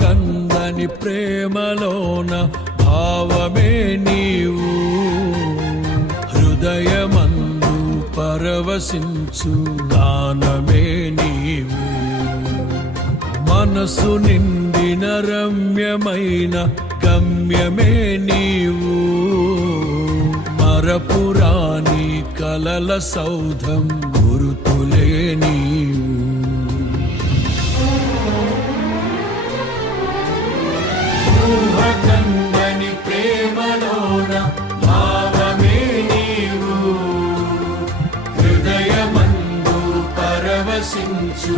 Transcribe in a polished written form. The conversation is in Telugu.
కందని ప్రేమలోన భావమే నీవు, హృదయమందు పరవశించు గానమే నీవు. మనసు నిండిన రమ్యమైన గమ్యమే నీవు, మరపురాని కలల సౌధం గురుతులే నీవు. ఊహకందని ప్రేమలోన భావమే నీవు, హృదయమందు పరవశించు